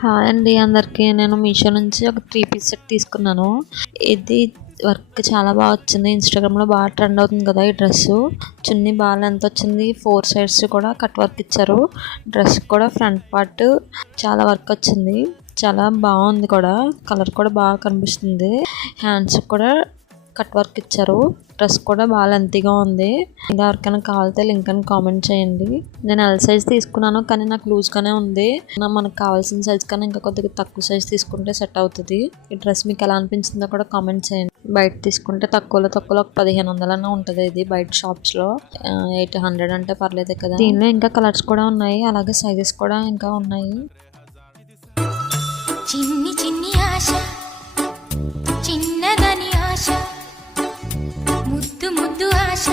Hi అండి అందరికీ. నేను మీషో నుంచి ఒక 3 పీస్ సెట్ తీసుకున్నాను. ఇది వర్క్ చాలా బాగా వచ్చింది. ఇన్స్టాగ్రామ్లో బాగా ట్రెండ్ అవుతుంది కదా ఈ డ్రెస్సు. చున్నీ బాగా లెంత్ వచ్చింది. 4 సైడ్స్ కూడా కట్ వర్క్ ఇచ్చారు. డ్రెస్ కూడా ఫ్రంట్ పార్ట్ చాలా వర్క్ వచ్చింది. చాలా బాగుంది కూడా. కలర్ కూడా బాగా కనిపిస్తుంది. హ్యాండ్స్ కూడా కట్ వర్క్ ఇచ్చారు. డ్రెస్ కూడా బాగా లెంతీగా ఉంది. ఇంకా ఎవరికైనా కావాలితే లింక్ అని కామెంట్ చేయండి. నేను ఎల్ సైజ్ తీసుకున్నాను కానీ నాకు లూజ్గానే ఉంది. మనకు కావాల్సిన సైజ్ కన్నా ఇంకా కొద్దిగా తక్కువ సైజ్ తీసుకుంటే సెట్ అవుతుంది. ఈ డ్రెస్ మీకు ఎలా అనిపించిందో కూడా కామెంట్ చేయండి. బయట తీసుకుంటే తక్కువలో ఒక 1500 ఉంటుంది. ఇది బయట షాప్స్లో 800 అంటే పర్లేదు కదా. దీనిలో ఇంకా కలర్స్ కూడా ఉన్నాయి, అలాగే సైజెస్ కూడా ఇంకా ఉన్నాయి. చిన్ని చిన్ని ఆశ, చిన్నదని ఆశ, ముద్దు ముద్దు ఆశ.